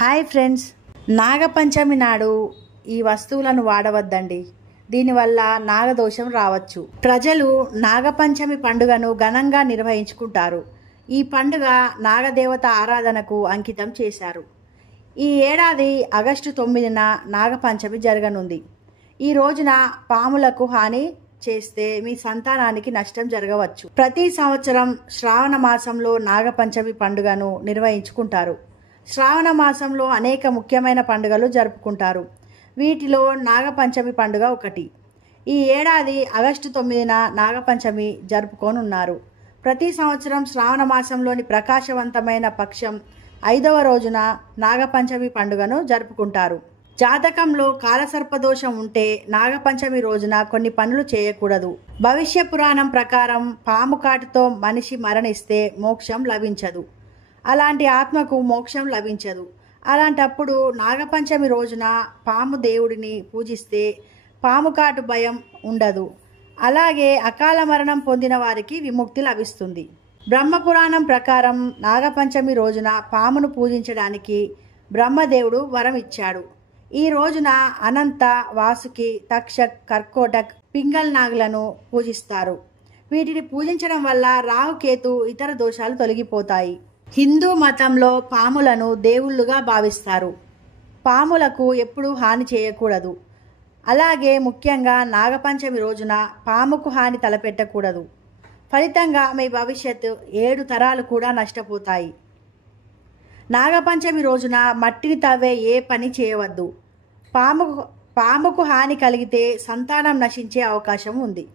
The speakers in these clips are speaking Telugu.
హాయ్ ఫ్రెండ్స్, నాగపంచమి నాడు ఈ వస్తువులను వాడవద్దండి. దీనివల్ల నాగదోషం రావచ్చు. ప్రజలు నాగపంచమి పండుగను ఘనంగా నిర్వహించుకుంటారు. ఈ పండుగ నాగదేవత ఆరాధనకు అంకితం చేశారు. ఈ ఏడాది ఆగస్టు 9న నాగపంచమి జరగనుంది. ఈ రోజున పాములకు హాని చేస్తే మీ సంతానానికి నష్టం జరగవచ్చు. ప్రతి సంవత్సరం శ్రావణ మాసంలో నాగపంచమి పండుగను నిర్వహించుకుంటారు. శ్రావణ మాసంలో అనేక ముఖ్యమైన పండుగలు జరుపుకుంటారు. వీటిలో నాగపంచమి పండుగ ఒకటి. ఈ ఏడాది ఆగస్టు 9న నాగపంచమి జరుపుకోనున్నారు. ప్రతి సంవత్సరం శ్రావణ మాసంలోని ప్రకాశవంతమైన పక్షం 5వ రోజున నాగపంచమి పండుగను జరుపుకుంటారు. జాతకంలో కాలసర్పదోషం ఉంటే నాగపంచమి రోజున కొన్ని పనులు చేయకూడదు. భవిష్య పురాణం ప్రకారం పాము కాటుతో మనిషి మరణిస్తే మోక్షం లభించదు. అలాంటి ఆత్మకు మోక్షం లభించదు. అలాంటప్పుడు నాగపంచమి రోజున పాము దేవుడిని పూజిస్తే పాము కాటు భయం ఉండదు. అలాగే అకాల మరణం పొందిన వారికి విముక్తి లభిస్తుంది. బ్రహ్మపురాణం ప్రకారం నాగపంచమి రోజున పామును పూజించడానికి బ్రహ్మదేవుడు వరం ఇచ్చాడు. ఈ రోజున అనంత, వాసుకి, తక్షక్, కర్కోటక్, పింగల్ నాగులను పూజిస్తారు. వీటిని పూజించడం వల్ల రాహుకేతు ఇతర దోషాలు తొలగిపోతాయి. హిందూ మతంలో పాములను దేవుళ్ళుగా భావిస్తారు. పాములకు ఎప్పుడూ హాని చేయకూడదు. అలాగే ముఖ్యంగా నాగపంచమి రోజున పాముకు హాని తలపెట్టకూడదు. ఫలితంగా మీ భవిష్యత్తు 7 తరాలు కూడా నష్టపోతాయి. నాగపంచమి రోజున మట్టిని తవ్వే ఏ పని చేయవద్దు. పాముకు హాని కలిగితే సంతానం నశించే అవకాశం ఉంది.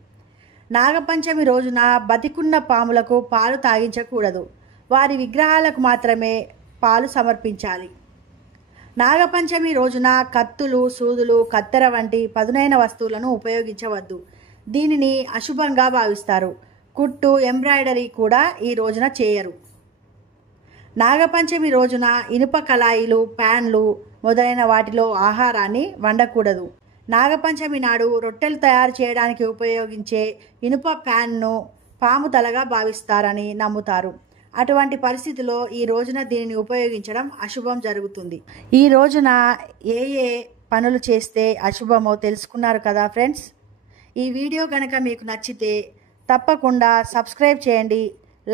నాగపంచమి రోజున బతికున్న పాములకు పాలు తాగించకూడదు. వారి విగ్రహాలకు మాత్రమే పాలు సమర్పించాలి. నాగపంచమి రోజున కత్తులు, సూదులు, కత్తెర వంటి పదునైన వస్తువులను ఉపయోగించవద్దు. దీనిని అశుభంగా భావిస్తారు. కుట్టు, ఎంబ్రాయిడరీ కూడా ఈ రోజున చేయరు. నాగపంచమి రోజున ఇనుప కళాయిలు, ప్యాన్లు మొదలైన వాటిలో ఆహారాన్ని వండకూడదు. నాగపంచమి నాడు రొట్టెలు తయారు చేయడానికి ఉపయోగించే ఇనుప ప్యాన్ను పాము తలగా భావిస్తారని నమ్ముతారు. అటువంటి పరిస్థితిలో ఈ రోజున దీనిని ఉపయోగించడం అశుభం జరుగుతుంది. ఈ రోజున ఏ ఏ పనులు చేస్తే అశుభమో తెలుసుకున్నారు కదా ఫ్రెండ్స్. ఈ వీడియో కనుక మీకు నచ్చితే తప్పకుండా సబ్స్క్రైబ్ చేయండి,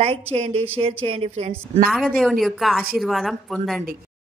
లైక్ చేయండి, షేర్ చేయండి ఫ్రెండ్స్. నాగదేవుని యొక్క ఆశీర్వాదం పొందండి.